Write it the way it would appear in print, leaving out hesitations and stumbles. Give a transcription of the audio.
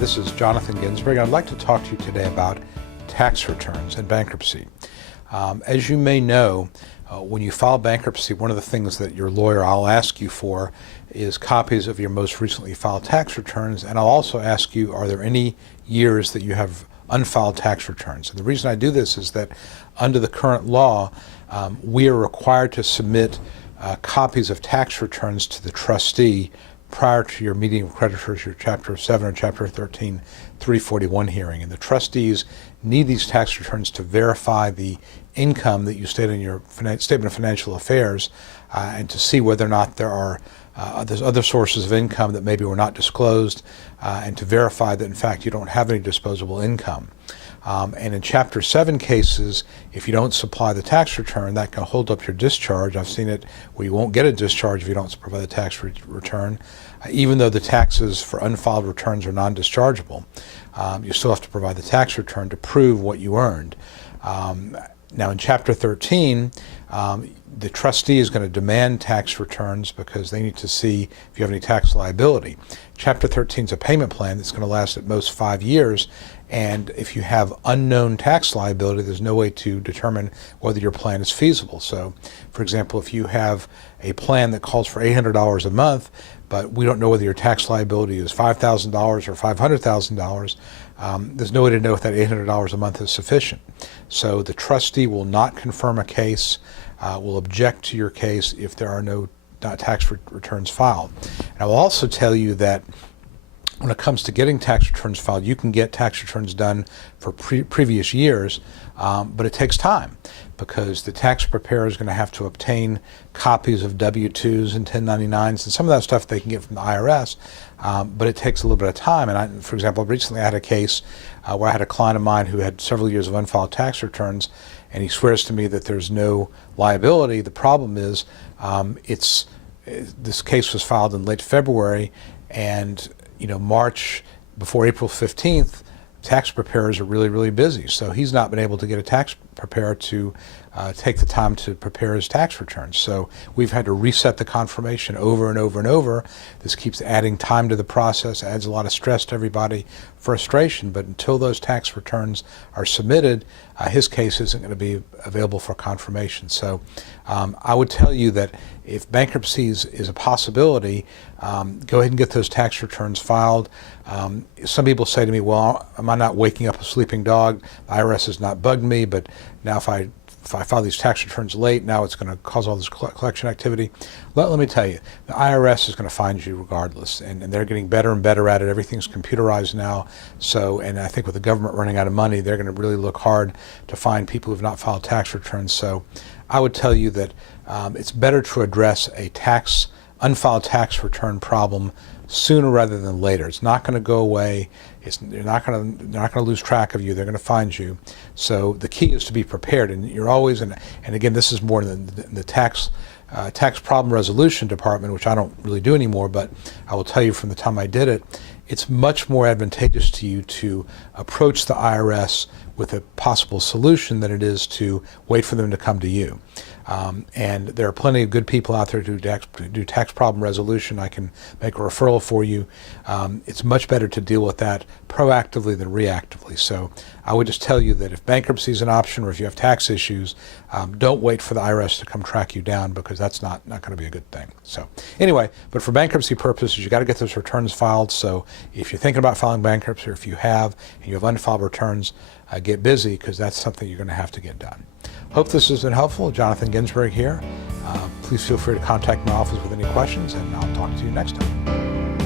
This is Jonathan Ginsberg. I'd like to talk to you today about tax returns and bankruptcy. As you may know, when you file bankruptcy, one of the things that your lawyer will ask you for is copies of your most recently filed tax returns, and I'll also ask you, are there any years that you have unfiled tax returns? And the reason I do this is that under the current law, we are required to submit copies of tax returns to the trustee prior to your meeting of creditors, your Chapter 7 or Chapter 13 341 hearing. And the trustees need these tax returns to verify the income that you state in your statement of financial affairs and to see whether or not there's other sources of income that maybe were not disclosed and to verify that in fact you don't have any disposable income. And in Chapter 7 cases, if you don't supply the tax return, that can hold up your discharge. I've seen it where you won't get a discharge if you don't provide the tax return. Even though the taxes for unfiled returns are non-dischargeable, you still have to provide the tax return to prove what you earned. Now in Chapter 13, the trustee is going to demand tax returns because they need to see if you have any tax liability. Chapter 13 is a payment plan that's going to last at most 5 years, and if you have unknown tax liability, there's no way to determine whether your plan is feasible. So, for example, if you have a plan that calls for $800 a month, but we don't know whether your tax liability is $5,000 or $500,000, there's no way to know if that $800 a month is sufficient. So the trustee will not confirm a case, will object to your case if there are no tax returns filed. And I will also tell you that when it comes to getting tax returns filed, you can get tax returns done for previous years, but it takes time because the tax preparer is going to have to obtain copies of W-2s and 1099s, and some of that stuff they can get from the IRS, but it takes a little bit of time. And for example, recently I had a case where I had a client of mine who had several years of unfiled tax returns, and he swears to me that there's no liability. The problem is this case was filed in late February, and March before April 15th, tax preparers are really, really busy. So he's not been able to get a tax preparer to take the time to prepare his tax returns. So we've had to reset the confirmation over and over and over. This keeps adding time to the process, adds a lot of stress to everybody, frustration, but until those tax returns are submitted, his case isn't going to be available for confirmation. So I would tell you that if bankruptcy is a possibility, go ahead and get those tax returns filed. Some people say to me, well, am I not waking up a sleeping dog? The IRS has not bugged me, but now if I file these tax returns late, now it's going to cause all this collection activity. Let me tell you, the IRS is going to find you regardless, and they're getting better and better at it. Everything's computerized now, and I think with the government running out of money, they're going to really look hard to find people who have not filed tax returns. So I would tell you that it's better to address a unfiled tax return problem sooner rather than later. It's not going to go away. They're not going to lose track of you. They're going to find you. So the key is to be prepared, and you're always and again, this is more than the tax problem resolution department, which I don't really do anymore. But I will tell you, from the time I did it, it's much more advantageous to you to approach the IRS with a possible solution than it is to wait for them to come to you. And there are plenty of good people out there to do tax problem resolution. I can make a referral for you. It's much better to deal with that proactively than reactively. So I would just tell you that if bankruptcy is an option, or if you have tax issues, don't wait for the IRS to come track you down, because that's not going to be a good thing. So anyway, but for bankruptcy purposes, you got to get those returns filed. So if you're thinking about filing bankruptcy, or if you have and you have unfiled returns, get busy, because that's something you're going to have to get done. Hope this has been helpful. Jonathan Ginsberg here. Please feel free to contact my office with any questions, and I'll talk to you next time.